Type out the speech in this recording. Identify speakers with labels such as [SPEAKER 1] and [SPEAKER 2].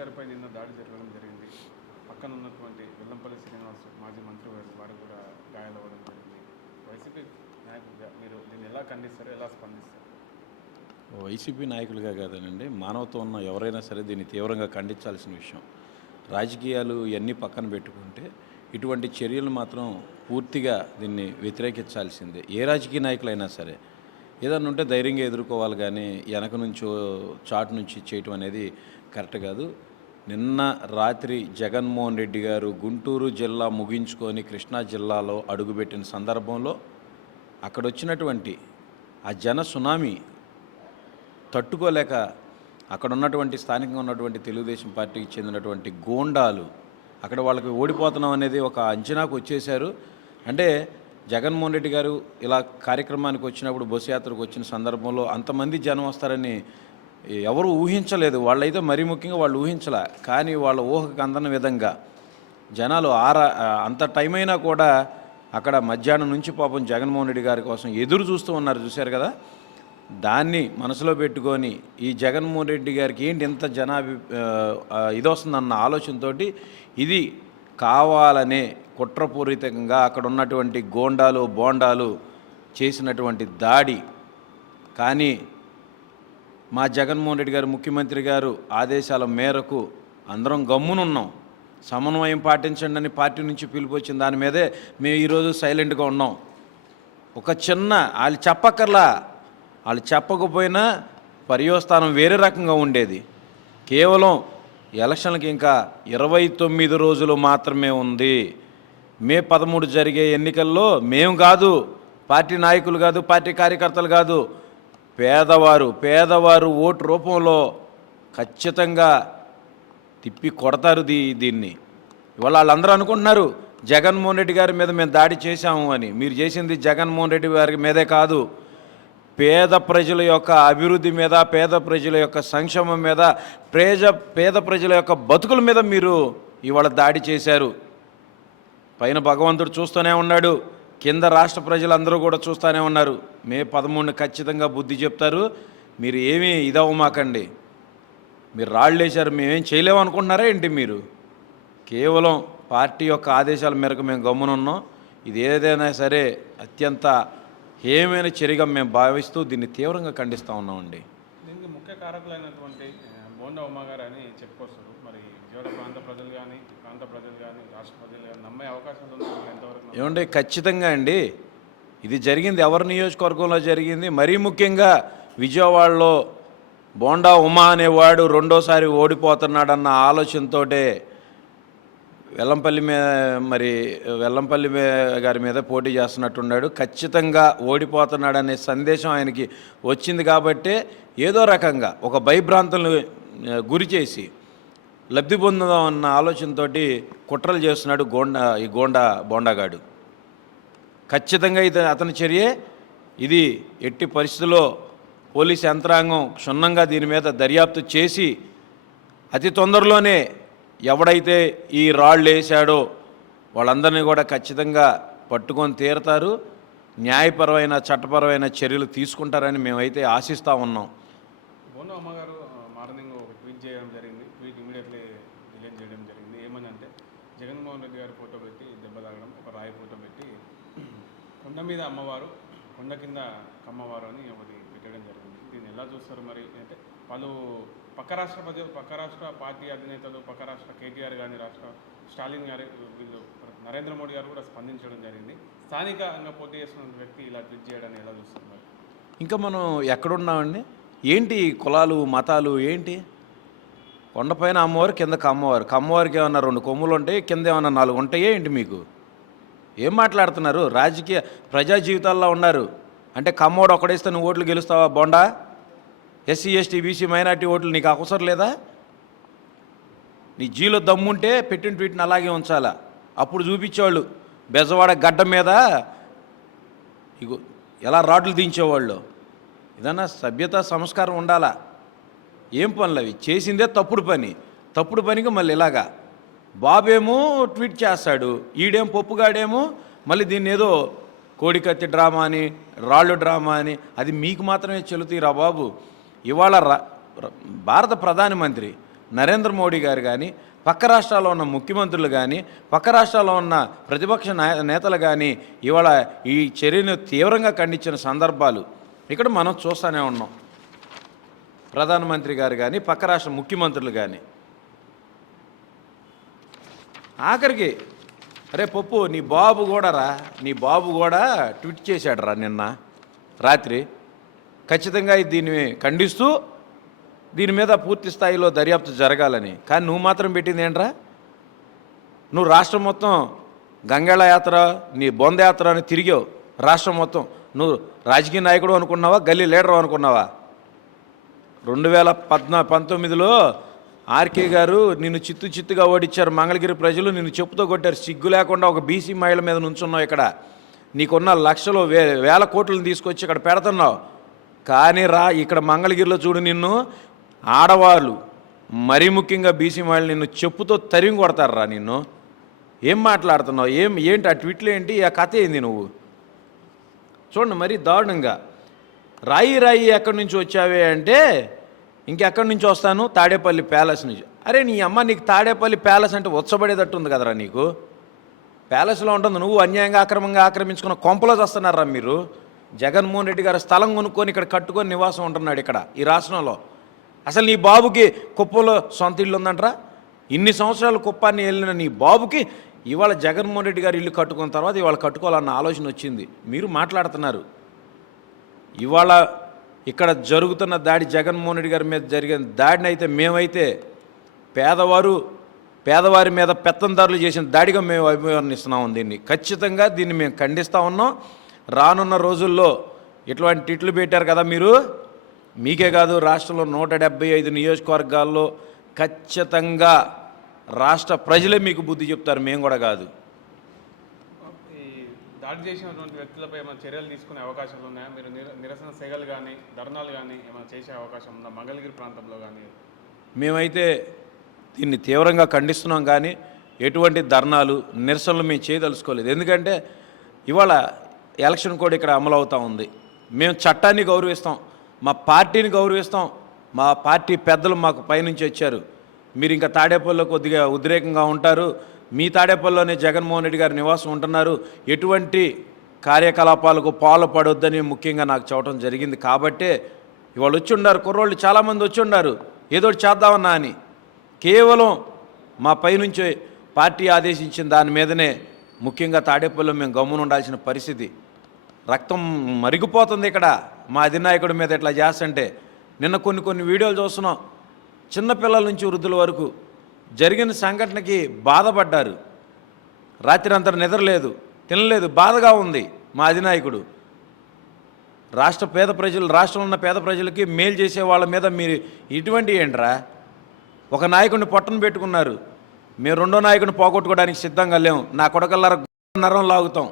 [SPEAKER 1] గారిపై నిన్న దాడి జరగడం జరిగింది. పక్కన ఉన్నటువంటి వెల్లంపల్లి శ్రీనివాస్ మాజీ మంత్రి గారు వారు కూడా గాయాలవ్వడం జరిగింది. వైసీపీ నాయకులుగా మీరు దీన్ని ఎలా ఖండిస్తారు? ఎలా స్పందిస్తారు?
[SPEAKER 2] వైసీపీ నాయకులుగా కాదనండి. మానవత్వం ఉన్న ఎవరైనా సరే దీన్ని తీవ్రంగా ఖండించాల్సిన విషయం. రాజకీయాలు ఇవన్నీ పక్కన పెట్టుకుంటే ఇటువంటి చర్యలు మాత్రం పూర్తిగా దీన్ని వ్యతిరేకించాల్సిందే. ఏ రాజకీయ నాయకులైనా సరే ఏదన్నా ఉంటే ధైర్యంగా ఎదుర్కోవాలి కానీ వెనక నుంచో చాటు నుంచి చేయటం అనేది కరెక్ట్ కాదు. నిన్న రాత్రి జగన్మోహన్ రెడ్డి గారు గుంటూరు జిల్లా ముగించుకొని కృష్ణా జిల్లాలో అడుగుపెట్టిన సందర్భంలో అక్కడ వచ్చినటువంటి ఆ జన సునామీ తట్టుకోలేక అక్కడ ఉన్నటువంటి స్థానికంగా ఉన్నటువంటి తెలుగుదేశం పార్టీకి చెందినటువంటి గోండాలు అక్కడ వాళ్ళకి ఓడిపోతున్నాం అనేది ఒక అంచనాకు వచ్చేశారు. అంటే జగన్మోహన్ రెడ్డి గారు ఇలా కార్యక్రమానికి వచ్చినప్పుడు బస్సు యాత్రకు వచ్చిన సందర్భంలో అంతమంది జనం వస్తారని ఎవరు ఊహించలేదు. వాళ్ళైతే మరీ ముఖ్యంగా వాళ్ళు ఊహించలే. కానీ వాళ్ళ ఊహకు అందని విధంగా జనాలు ఆరా అంత టైం అయినా కూడా అక్కడ మధ్యాహ్నం నుంచి పాపం జగన్మోహన్ రెడ్డి గారి కోసం ఎదురు చూస్తూ ఉన్నారు చూశారు కదా? దాన్ని మనసులో పెట్టుకొని ఈ జగన్మోహన్ రెడ్డి గారికి ఏంటి ఇంత జనాభి ఇది వస్తుందన్న ఆలోచనతో ఇది కావాలనే కుట్రపూరితంగా అక్కడ ఉన్నటువంటి గోండాలు బోండాలు చేసినటువంటి దాడి. కానీ మా జగన్మోహన్ రెడ్డి గారు ముఖ్యమంత్రి గారు ఆదేశాల మేరకు అందరం గమ్మునున్నాం. సమన్వయం పాటించండి అని పార్టీ నుంచి పిలుపు వచ్చిన దాని మీదే మేము ఈరోజు సైలెంట్గా ఉన్నాం. ఒక చిన్న వాళ్ళు చెప్పక్కర్లా వాళ్ళు చెప్పకపోయినా పర్యవస్థానం వేరే రకంగా ఉండేది. కేవలం ఎలక్షన్లకు ఇంకా ఇరవై తొమ్మిది రోజులు మాత్రమే ఉంది. మే పదమూడు జరిగే ఎన్నికల్లో మేము కాదు పార్టీ నాయకులు కాదు పార్టీ కార్యకర్తలు కాదు పేదవారు పేదవారు ఓటు రూపంలో ఖచ్చితంగా తిప్పి కొడతారు దీ దీన్ని. ఇవాళ వాళ్ళందరూ అనుకుంటున్నారు జగన్మోహన్ రెడ్డి గారి మీద మేము దాడి చేశాము అని. మీరు చేసింది జగన్మోహన్ రెడ్డి గారి మీదే కాదు. పేద ప్రజల యొక్క అభివృద్ధి మీద పేద ప్రజల యొక్క సంక్షేమం మీద పేద పేద ప్రజల యొక్క బతుకుల మీద మీరు ఇవాళ దాడి చేశారు. పైన భగవంతుడు చూస్తూనే ఉన్నాడు. కింద రాష్ట్ర ప్రజలందరూ కూడా చూస్తూనే ఉన్నారు. మే పదమూడుని ఖచ్చితంగా బుద్ధి చెప్తారు. మీరు ఏమీ ఇదవ్వమాకండి. మీరు రాళ్ళు వేశారు మేమేం చేయలేము అనుకుంటున్నారా ఏంటి మీరు? కేవలం పార్టీ యొక్క ఆదేశాల మేరకు మేము గమ్మునున్నాం. ఇది ఏదైనా సరే అత్యంత హేమైన చర్యగా మేము భావిస్తూ దీన్ని తీవ్రంగా ఖండిస్తూ ఉన్నామండి.
[SPEAKER 1] దీనికి ముఖ్య కారకులైనటువంటి బోండా ఉమ్మగారు అని చెప్పుకొస్తారు. మరి ప్రాంత ప్రజలు కానీ ప్రాంత ప్రజలు కానీ రాష్ట్ర ప్రజలు కానీ నమ్మే అవకాశాలు ఉన్నాయి ఎంతవరకు
[SPEAKER 2] ఏమంటే ఖచ్చితంగా అండి. ఇది జరిగింది ఎవరి నియోజకవర్గంలో జరిగింది? మరీ ముఖ్యంగా విజయవాడలో బోండా ఉమా అనేవాడు రెండోసారి ఓడిపోతున్నాడన్న ఆలోచనతోటే వెల్లంపల్లి మీద మరి వెల్లంపల్లి గారి మీద పోటీ చేస్తున్నట్టున్నాడు. ఖచ్చితంగా ఓడిపోతున్నాడనే సందేశం ఆయనకి వచ్చింది కాబట్టే ఏదో రకంగా ఒక భయభ్రాంతులను గురిచేసి గురి చేసి లబ్ధి పొందుదాం అన్న ఆలోచనతోటి కుట్రలు చేస్తున్నాడు గోండా ఈ గోండా బోండాగాడు. ఖచ్చితంగా ఇది అతని చర్యే ఇది ఎట్టి పరిస్థితుల్లో పోలీస్ యంత్రాంగం క్షుణ్ణంగా దీని మీద దర్యాప్తు చేసి అతి తొందరలోనే ఎవడైతే ఈ రాళ్ళు వేశాడో వాళ్ళందరినీ కూడా ఖచ్చితంగా పట్టుకొని తీరతారు. న్యాయపరమైన చట్టపరమైన చర్యలు తీసుకుంటారని మేమైతే ఆశిస్తూ ఉన్నాం
[SPEAKER 1] బోండా ఉమ్మ గారు ఆ, మార్నింగ్ ఒక ట్వీట్ చేయడం జరిగింది ట్వీట్ ఇమీడియట్లీ డిలీట్ చేయడం జరిగింది ఏమని అంటే జగన్మోహన్ రెడ్డి గారి ఫోటో పెట్టి దెబ్బ తాగడం ఒక రాయి ఫోటో పెట్టి కొండ మీద అమ్మవారు కొండ కింద కమ్మవారు అని ఒకటి పెట్టడం జరిగింది. దీన్ని ఎలా చూస్తారు మరి? అంటే వాళ్ళు పక్క రాష్ట్ర పక్క రాష్ట్ర పార్టీ అధినేతలు పక్క రాష్ట్ర కేటీఆర్ కానీ రాష్ట్ర స్టాలిన్ గారు వీళ్ళు నరేంద్ర మోడీ గారు కూడా స్పందించడం జరిగింది. స్థానికంగా పోటీ చేస్తున్న వ్యక్తి ఇలా ట్విట్ చేయడాన్ని ఎలా చూస్తారు మరి?
[SPEAKER 2] ఇంకా మనం ఎక్కడున్నామండి? ఏంటి కులాలు మతాలు ఏంటి? కొండపైన అమ్మవారు కిందకి అమ్మవారు. అమ్మవారికి ఏమన్నా రెండు కొమ్ములు ఉంటాయి కింద ఏమన్నా నాలుగు ఉంటాయే ఏంటి మీకు? ఏం మాట్లాడుతున్నారు? రాజకీయ ప్రజా జీవితాల్లో ఉన్నారు. అంటే కమ్మోడు ఒకడేస్తే నువ్వు ఓట్లు గెలుస్తావా Bonda? SC ST BC minority ఓట్లు నీకు అవసరం లేదా? నీ జీలో దమ్ముంటే పెట్టిన ట్వీట్ని అలాగే ఉంచాలా? అప్పుడు చూపించేవాళ్ళు బెజవాడ గడ్డ మీద ఇగో ఎలా రాడ్లు దించేవాళ్ళు? ఏదన్నా సభ్యత సంస్కారం ఉండాలా? ఏం పనులు అవి? చేసిందే తప్పుడు పని. తప్పుడు పనికి మళ్ళీ ఇలాగా బాబేమో ట్వీట్ చేస్తాడు ఈడేం పప్పుగాడేమో మళ్ళీ దీన్ని ఏదో కోడికత్తి డ్రామా అని రాళ్ళు డ్రామా అని అది మీకు మాత్రమే చెల్లుతాయి రా బాబు. ఇవాళ ర- భారత ప్రధానమంత్రి నరేంద్ర మోడీ గారు కానీ పక్క రాష్ట్రాల్లో ఉన్న ముఖ్యమంత్రులు కానీ పక్క రాష్ట్రాల్లో ఉన్న ప్రతిపక్ష నేతలు కానీ ఇవాళ ఈ చర్యను తీవ్రంగా ఖండించిన సందర్భాలు ఇక్కడ మనం చూస్తూనే ఉన్నాం. ప్రధానమంత్రి గారు కానీ పక్క రాష్ట్ర ముఖ్యమంత్రులు కానీ ఆఖరికి అరే పప్పు నీ బాబు కూడా రా నీ బాబు కూడా ట్వీట్ చేశాడు రా నిన్న రాత్రి. ఖచ్చితంగా దీన్ని ఖండిస్తూ దీని మీద పూర్తి స్థాయిలో దర్యాప్తు జరగాలని. కానీ నువ్వు మాత్రం పెట్టింది ఏంట్రా? నువ్వు రాష్ట్రం మొత్తం గంగాళ యాత్ర నీ బొంద యాత్ర అని తిరిగావు. రాష్ట్రం మొత్తం. నువ్వు రాజకీయ నాయకుడు అనుకున్నావా? గల్లీ లీడర్ అనుకున్నావా? రెండు వేల పద్నా పంతొమ్మిదిలో ఆర్కే గారు నిన్ను చిత్తు చిత్తుగా ఓడించారు. మంగళగిరి ప్రజలు నిన్ను చెప్పుతో కొట్టారు. సిగ్గు లేకుండా ఒక బీసీ మహిళ మీద నుంచున్నావు ఇక్కడ. నీకున్న లక్షలు వే వేల కోట్లను తీసుకొచ్చి ఇక్కడ పెడుతున్నావు. కానీ రా ఇక్కడ మంగళగిరిలో చూడు నిన్ను. ఆడవాళ్ళు మరీ ముఖ్యంగా బీసీ మహిళలు నిన్ను చెప్పుతో తరిమి కొడతారు రా నిన్ను. ఏం మాట్లాడుతున్నావు? ఏం ఏంటి ఆ ట్విట్లు ఏంటి? ఆ కథ ఏంది నువ్వు? చూడండి మరీ దారుణంగా. రాయి రాయి ఎక్కడి నుంచి వచ్చావే అంటే ఇంకెక్కడి నుంచి వస్తాను? తాడేపల్లి ప్యాలెస్ నుంచి. అరే నీ అమ్మ నీకు తాడేపల్లి ప్యాలెస్ అంటే ఉచ్చబడేటట్టు ఉంది కదరా నీకు? ప్యాలెస్లో ఉంటుంది నువ్వు అన్యాయంగా ఆక్రమంగా ఆక్రమించుకున్న కొంపలో చేస్తున్నారా మీరు? జగన్మోహన్ రెడ్డి గారు స్థలం కొనుక్కొని ఇక్కడ కట్టుకొని నివాసం ఉంటున్నాడు ఇక్కడ ఈ రాష్ట్రంలో. అసలు నీ బాబుకి కుప్పలో సొంత ఇల్లు ఉందంటరా? ఇన్ని సంవత్సరాలు కుప్పాన్ని వెళ్ళిన నీ బాబుకి ఇవాళ జగన్మోహన్ రెడ్డి గారు ఇల్లు కట్టుకున్న తర్వాత ఇవాళ కట్టుకోవాలన్న ఆలోచన వచ్చింది. మీరు మాట్లాడుతున్నారు. ఇవాళ ఇక్కడ జరుగుతున్న దాడి జగన్మోహన్ రెడ్డి గారి మీద జరిగిన దాడిని అయితే మేమైతే పేదవారు పేదవారి మీద పెత్తందారులు చేసిన దాడిగా మేము అభివర్ణిస్తున్నాం దీన్ని. ఖచ్చితంగా దీన్ని మేము ఖండిస్తూ ఉన్నాం. రానున్న రోజుల్లో ఇట్లాంటి టిట్లు పెట్టారు కదా మీరు? మీకే కాదు రాష్ట్రంలో నూట డెబ్బై ఐదు నియోజకవర్గాల్లో ఖచ్చితంగా రాష్ట్ర ప్రజలే మీకు బుద్ధి చెప్తారు. మేము కూడా కాదు.
[SPEAKER 1] దాడి చేసినటువంటి వ్యక్తులపై ఏమైనా చర్యలు తీసుకునే అవకాశాలు ఉన్నాయా? మీరు నిరసన సెగలు కానీ ధర్నాలు కానీ ఏమైనా చేసే అవకాశం ఉందా? మంగళగిరి ప్రాంతంలో కానీ
[SPEAKER 2] మేమైతే దీన్ని తీవ్రంగా ఖండిస్తున్నాం కానీ ఎటువంటి ధర్నాలు నిరసనలు మేము చేయదలుచుకోలేదు. ఎందుకంటే ఇవాళ ఎలక్షన్ కోడ్ ఇక్కడ అమలు అవుతూ ఉంది. మేము చట్టాన్ని గౌరవిస్తాం. మా పార్టీని గౌరవిస్తాం. మా పార్టీ పెద్దలు మాకు పైనుంచి వచ్చారు. మీరు ఇంకా తాడేపల్లిలో కొద్దిగా ఉద్రేకంగా ఉంటారు. మీ తాడేపల్లిలోనే జగన్మోహన్ రెడ్డి గారి నివాసం ఉంటున్నారు. ఎటువంటి కార్యకలాపాలకు పాల్పడొద్దని ముఖ్యంగా నాకు చెప్పడం జరిగింది. కాబట్టే ఇవాళ వచ్చి ఉన్నారు కుర్రోళ్ళు చాలామంది వచ్చి ఉన్నారు ఏదో చేద్దామన్నా అని. కేవలం మా పైనుంచి పార్టీ ఆదేశించిన దాని మీదనే ముఖ్యంగా తాడేపల్లిలో మేము గమ్మున ఉండాల్సిన పరిస్థితి. రక్తం మరిగిపోతుంది ఇక్కడ. మా అధినాయకుడి మీద ఇట్లా చేస్తుంటే నిన్న కొన్ని కొన్ని వీడియోలు చూస్తున్నాం. చిన్నపిల్లల నుంచి వృద్ధుల వరకు జరిగిన సంఘటనకి బాధపడ్డారు. రాత్రి అంతా నిద్రలేదు తినలేదు బాధగా ఉంది మా అధినాయకుడు. రాష్ట్ర పేద ప్రజలు రాష్ట్రంలో ఉన్న పేద ప్రజలకి మేలు చేసే వాళ్ళ మీద మీరు ఇటువంటి ఏంట్రా? ఒక నాయకుడిని పొట్టను పెట్టుకున్నారు. మేము రెండో నాయకుడిని పోగొట్టుకోవడానికి సిద్ధంగా లేము. నా కొడకల్లార నరం లాగుతాం.